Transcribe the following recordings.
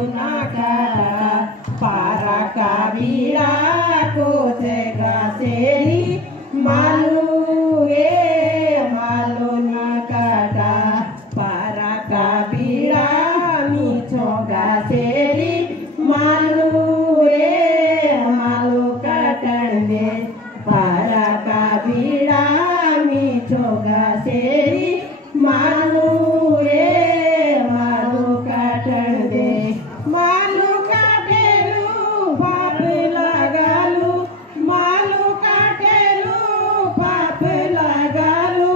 ना काटा पारा का बीड़ा कोचेगा शेरी मालू ना काटा पारा का बीड़ा मीठोगा शेरी मालू काटन दे पारा का बीड़ा मीठोगा शेरी मालू काटन दे मालू काटेलू पाप लगालू मालू काटेलू पाप लगालू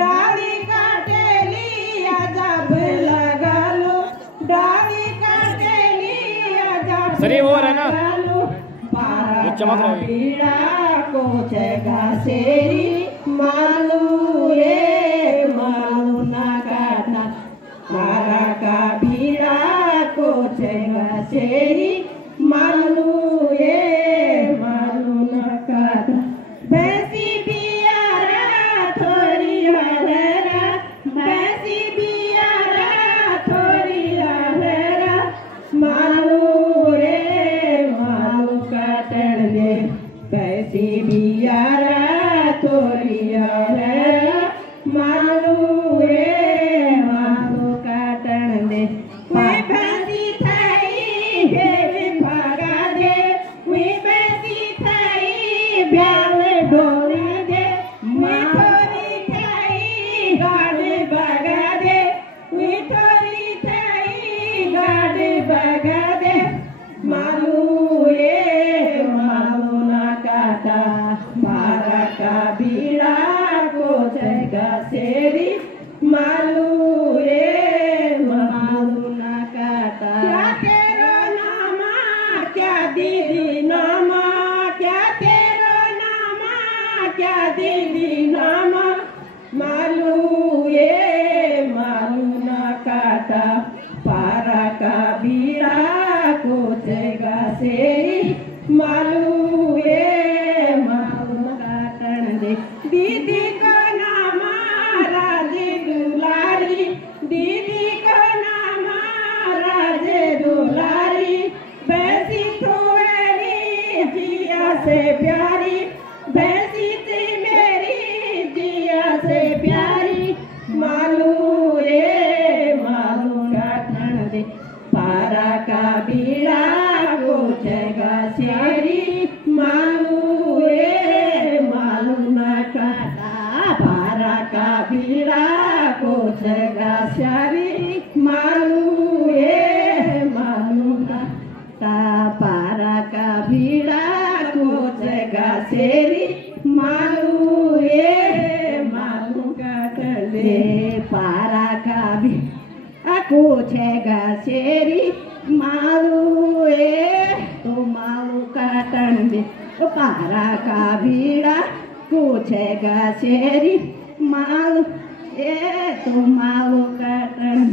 डाली काटेली अजब लगालू डाली काटेली अजब सही हो रहा है ना चमक रहा है बीड़ा कोचेगा शेरी मालू ना काटना पारा का बीड़ा कोचेगा शेरी मालू ना काटना भैंसी बियारा थोड़ी हरेरा भैंसी बियारा थोड़ी हरेरा मालू काटन दे भैंसी बियारा थोड़ी हरेरा मालू काटन दे भैंसी थाई हेवी भागा दे भैंसी थाई ब्याल डोली दे थोड़ी थाई गाड़ी बगा दे थोड़ी थाई गाड़ी बगा दे मालू ना काटा पारा का बीड़ा कोचेगा शेरी मालू ना काटा क्या तेरो नामा क्या दीदी नामा क्या तेरो नामा क्या दीदी नामा मालू ना काटा पारा का बीड़ा कोचेगा शेरी मालू काटन दे दीदी को नामा राजे दुलारी दीदी को नामा राजे दुलारी भैंसी थोड़ी जिया से प्यारी भैंसी थी मेरी जिया से प्यारी मालू काटन दे पारा का बीड़ा कोचेगा शेरी मालू ना काटा पारा का बीड़ा कोचेगा शेरी मालू काटा पारा का बीड़ा कोचेगा शेरी मालू काटन दे पारा का बीड़ा कोचेगा शेरी मालू तो मालू काटन दे पारा का बीड़ा कोचेगा शेरी मालू तो मालू काटन